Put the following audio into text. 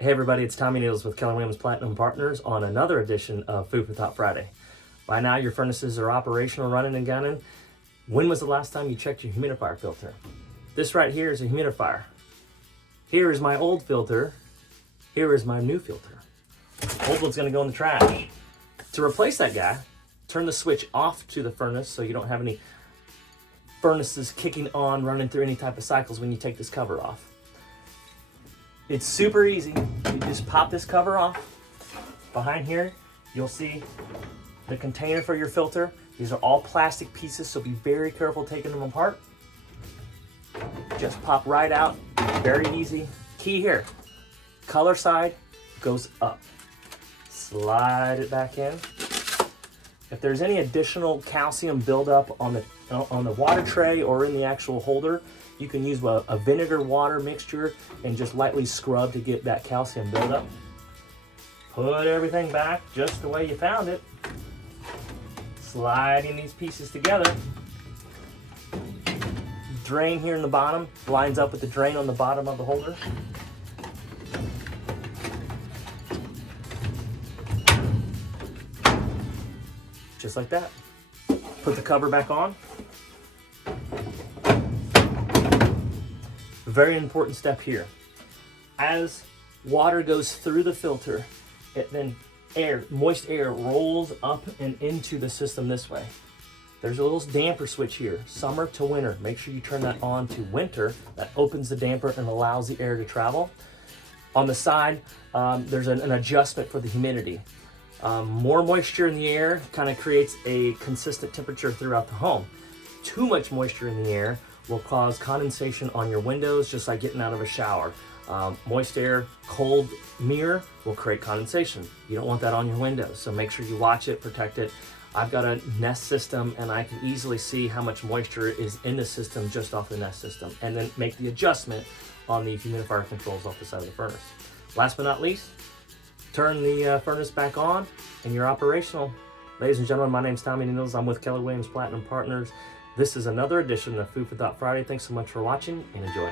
Hey everybody, it's Tommy Needles with Keller Williams Platinum Partners on another edition of Food for Thought Friday. By now your furnaces are operational, running and gunning. When was the last time you checked your humidifier filter? This right here is a humidifier. Here is my old filter. Here is my new filter. Old one's gonna go in the trash. To replace that guy, turn the switch off to the furnace so you don't have any furnaces kicking on, running through any type of cycles when you take this cover off. It's super easy. You just pop this cover off. Behind here, you'll see the container for your filter. These are all plastic pieces, so be very careful taking them apart. Just pop right out, very easy. Key here, color side goes up. Slide it back in. If there's any additional calcium buildup on the water tray or in the actual holder, you can use a vinegar water mixture and just lightly scrub to get that calcium buildup. Put everything back just the way you found it. Sliding these pieces together. Drain here in the bottom lines up with the drain on the bottom of the holder. Just like that. Put the cover back on. Very important step here. As water goes through the filter, moist air rolls up and into the system this way. There's a little damper switch here, summer to winter. Make sure you turn that on to winter. That opens the damper and allows the air to travel. On the side, there's an adjustment for the humidity. More moisture in the air kind of creates a consistent temperature throughout the home. Too much moisture in the air will cause condensation on your windows, just like getting out of a shower. Moist air, cold mirror will create condensation. You don't want that on your windows, so make sure you watch it, protect it. I've got a Nest system and I can easily see how much moisture is in the system just off the Nest system, and then make the adjustment on the humidifier controls off the side of the furnace. Last but not least, turn the furnace back on and you're operational. Ladies and gentlemen, my name's Tommy Needles. I'm with Keller Williams Platinum Partners. This is another edition of Food for Thought Friday. Thanks so much for watching and enjoy.